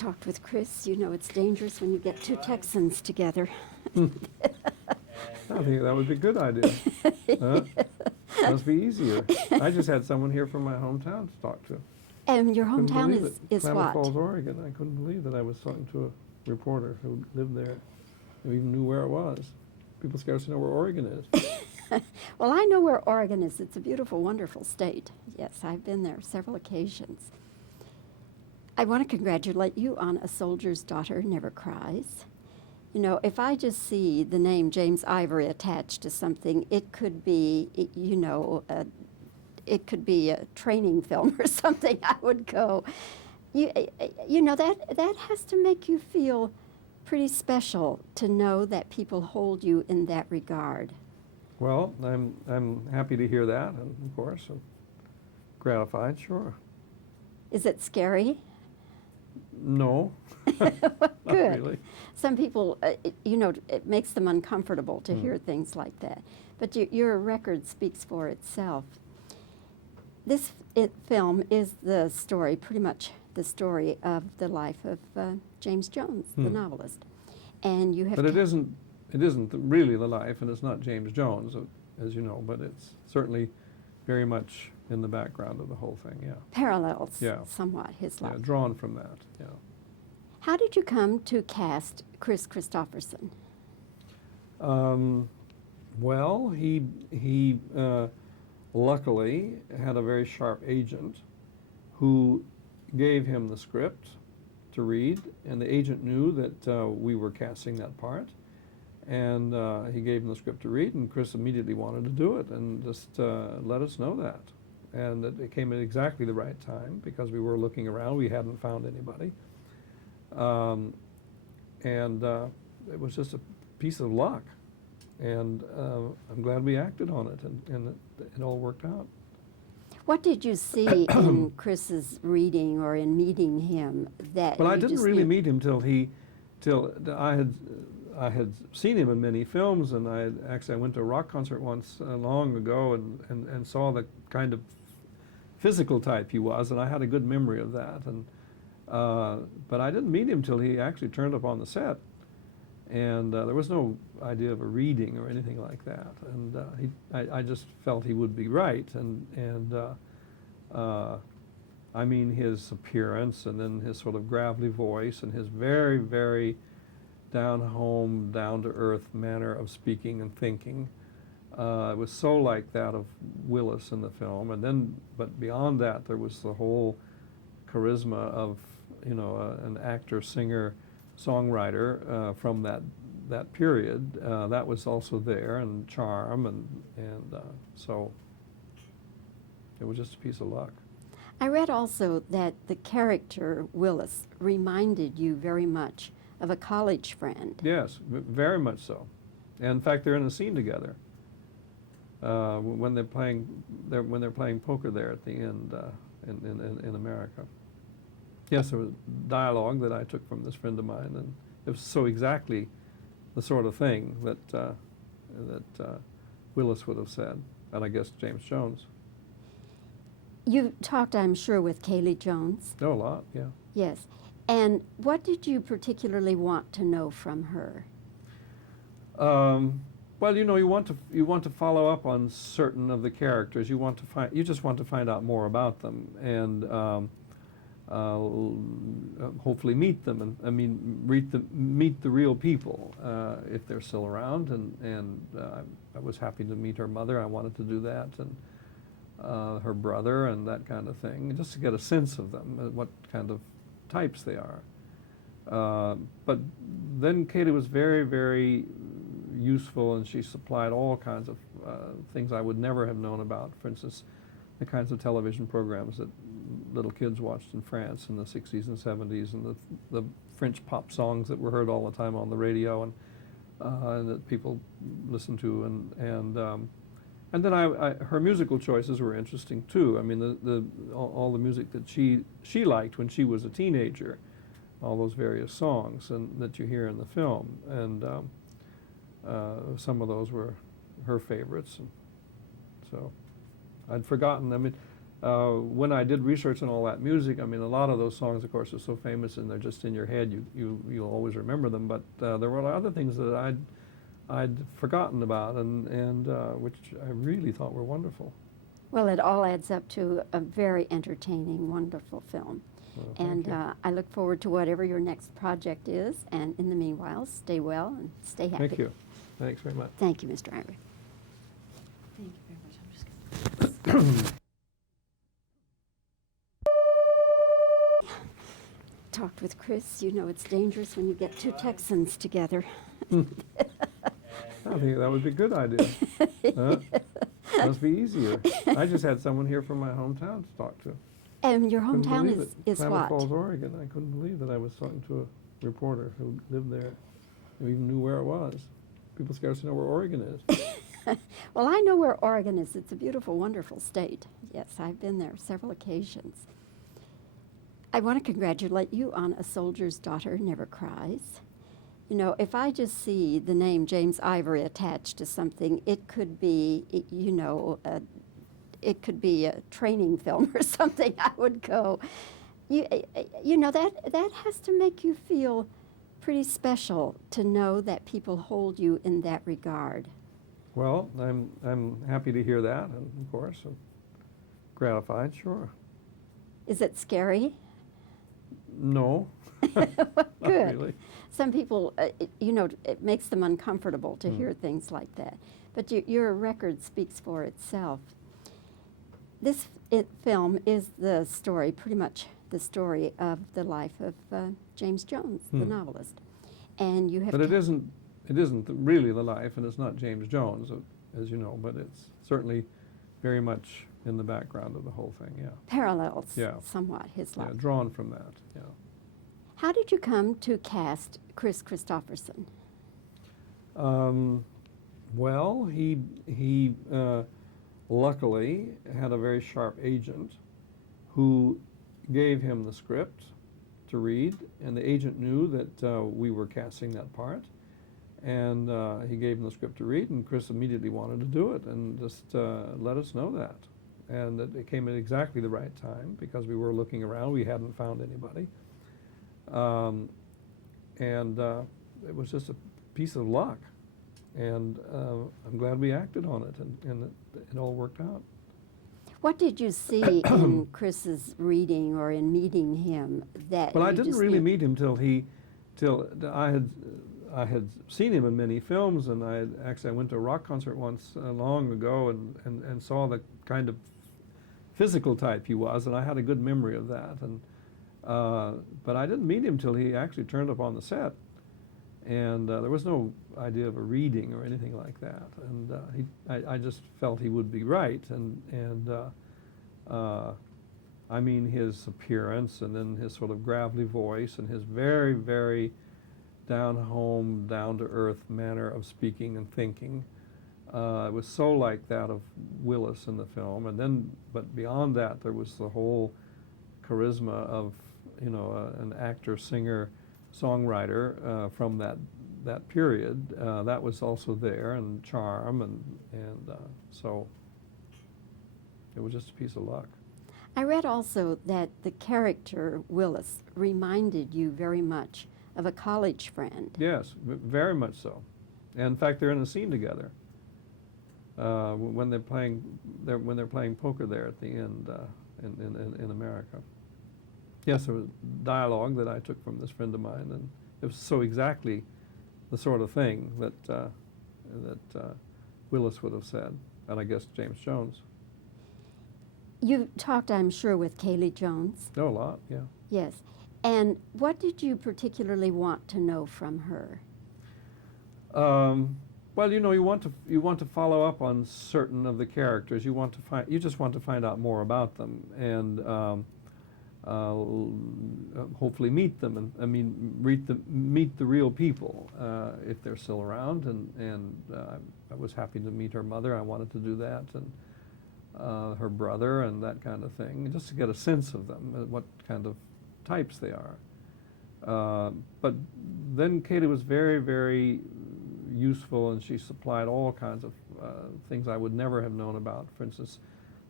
talked with Chris. You know, it's dangerous when you get two Texans together. I think that would be a good idea. Must be easier. I just had someone here from my hometown to talk to. And your Couldn't hometown believe it. is Klamath what? Falls, Oregon. I couldn't believe that I was talking to a reporter who lived there, who even knew where it was. People scarcely know where Oregon is. Well, I know where Oregon is. It's a beautiful, wonderful state. Yes, I've been there several occasions. I want to congratulate you on A Soldier's Daughter Never Cries. You know, if I just see the name James Ivory attached to something, it could be, you know, it could be a training film or something. I would go. You know, that has to make you feel pretty special to know that people hold you in that regard. Well, I'm happy to hear that, and of course, I'm gratified, sure. Is it scary? No, not Good. really. Some people, you know, it makes them uncomfortable to hear things like that. But your record speaks for itself. This film is the story, pretty much the story of the life of James Jones, the novelist. And you have. But it isn't really the life, and it's not James Jones, as you know, but it's certainly very much in the background of the whole thing, yeah. Parallels somewhat his life. Yeah, drawn from that, yeah. How did you come to cast Chris Christopherson? Well, he luckily had a very sharp agent who gave him the script to read, and the agent knew that we were casting that part, and he gave him the script to read, and Chris immediately wanted to do it and just let us know that. And it came at exactly the right time because we were looking around. We hadn't found anybody. And it was just a piece of luck. And I'm glad we acted on it, and it all worked out. What did you see in Chris's reading or in meeting him that Well, you I didn't just really knew? meet him till I had seen him in many films, and I went to a rock concert once long ago and saw the kind of physical type he was, and I had a good memory of that. And but I didn't meet him till he actually turned up on the set, and there was no idea of a reading or anything like that. And I just felt he would be right, and I mean his appearance, and then his sort of gravelly voice, and his very, very down-home, down-to-earth manner of speaking and thinking. It was so like that of Willis in the film, and then, but beyond that, there was the whole charisma of, you know, an actor, singer, songwriter from that period. That was also there, and charm, and so it was just a piece of luck. I read also that the character Willis reminded you very much of a college friend. Yes, very much so. And in fact, they're in a scene together when they're playing poker there at the end in America. Yes, there was dialogue that I took from this friend of mine, and it was so exactly the sort of thing that Willis would have said, and I guess James Jones. You talked, I'm sure, with Kaylee Jones. Oh, a lot, yeah. Yes. And what did you particularly want to know from her? Well, you know, you want to follow up on certain of the characters. You just want to find out more about them, and hopefully meet them. And I mean, meet the real people if they're still around. And I was happy to meet her mother. I wanted to do that, and her brother, and that kind of thing, just to get a sense of them, what kind of types they are. But then Katie was very, very useful, and she supplied all kinds of things I would never have known about. For instance, the kinds of television programs that little kids watched in France in the 60s and 70s, and the French pop songs that were heard all the time on the radio, and that people listened to, and then her musical choices were interesting too. I mean, all the music that she liked when she was a teenager, all those various songs and that you hear in the film, and some of those were her favorites. And so I'd forgotten. I mean, when I did research on all that music, I mean, a lot of those songs, of course, are so famous and they're just in your head. You'll always remember them. But there were other things that I'd forgotten about, and which I really thought were wonderful. Well, it all adds up to a very entertaining, wonderful film. Well, And thank you. I look forward to whatever your next project is. And in the meanwhile, stay well and stay happy. Thank you. Thanks very much. Thank you, Mr. Ivory. Thank you very much. I'm just gonna Talked with Chris. You know it's dangerous when you get two Texans together. I think that would be a good idea. Huh? Must be easier. I just had someone here from my hometown to talk to. And your Couldn't hometown believe it. is Klamath what? Falls, Oregon. I couldn't believe that I was talking to a reporter who lived there, who even knew where it was. People scarcely know where Oregon is. Well, I know where Oregon is. It's a beautiful, wonderful state. Yes, I've been there several occasions. I want to congratulate you on A Soldier's Daughter Never Cries. You know, if I just see the name James Ivory attached to something, it could be, you know, it could be a training film or something. I would go. You know, that has to make you feel pretty special to know that people hold you in that regard. Well, I'm happy to hear that, and of course, I'm gratified, sure. Is it scary? No, Good. not really. Some people, you know, it makes them uncomfortable to hear things like that. But your record speaks for itself. This film is the story, pretty much the story of the life of James Jones, the novelist. And you have But it isn't really the life, and it's not James Jones, as you know, but it's certainly very much in the background of the whole thing, yeah. parallels Yeah. somewhat his life. Yeah, drawn from that, yeah. How did you come to cast Chris Christopherson? Well, he luckily had a very sharp agent who gave him the script to read, and the agent knew that we were casting that part, and he gave him the script to read, and Chris immediately wanted to do it and just let us know that. And it came at exactly the right time because we were looking around. We hadn't found anybody. And it was just a piece of luck. And I'm glad we acted on it, and it all worked out. What did you see in Chris's reading or in meeting him that Well, I you didn't just really knew? meet him till I had seen him in many films, and I went to a rock concert once long ago and saw the kind of physical type he was, and I had a good memory of that. And but I didn't meet him till he actually turned up on the set, and there was no idea of a reading or anything like that. And I just felt he would be right, and I mean his appearance, and then his sort of gravelly voice, and his very, very down-home, down-to-earth manner of speaking and thinking. It was so like that of Willis in the film, and then, but beyond that, there was the whole charisma of, you know, an actor, singer, songwriter from that period. That was also there, and charm, and so it was just a piece of luck. I read also that the character Willis reminded you very much of a college friend. Yes, very much so. And in fact, they're in a scene together when they're playing poker there at the end in America. Yes, there was dialogue that I took from this friend of mine, and it was so exactly the sort of thing that Willis would have said, and I guess James Jones. You talked, I'm sure, with Kaylee Jones. Oh, a lot, yeah. Yes. And what did you particularly want to know from her? Well, you know, you want to follow up on certain of the characters. You just want to find out more about them, and hopefully meet them. And I mean, meet the real people if they're still around. And I was happy to meet her mother. I wanted to do that, and her brother, and that kind of thing, just to get a sense of them, what kind of types they are. But then Katie was very, very useful, and she supplied all kinds of things I would never have known about. For instance,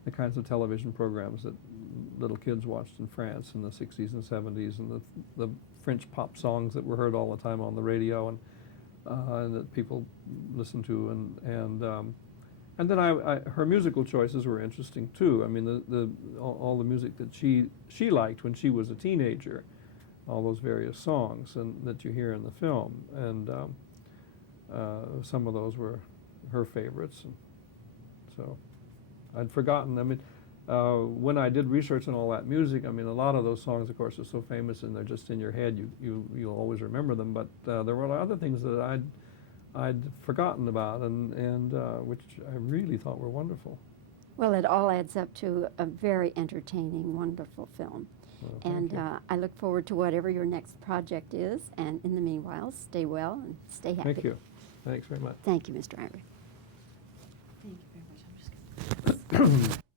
the kinds of television programs that little kids watched in France in the 60s and 70s, and the French pop songs that were heard all the time on the radio, and that people listened to, and then her musical choices were interesting too. I mean, all the music that she liked when she was a teenager, all those various songs and that you hear in the film, and some of those were her favorites. And so I'd forgotten. I mean, when I did research on all that music, I mean, a lot of those songs, of course, are so famous and they're just in your head. You'll always remember them. But there were other things that I'd forgotten about, and which I really thought were wonderful. Well, it all adds up to a very entertaining, wonderful film. Well, thank And you. I look forward to whatever your next project is. And in the meanwhile, stay well and stay happy. Thank you. Thanks very much. Thank you, Mr. Ivory. Thank you very much. I'm just going to.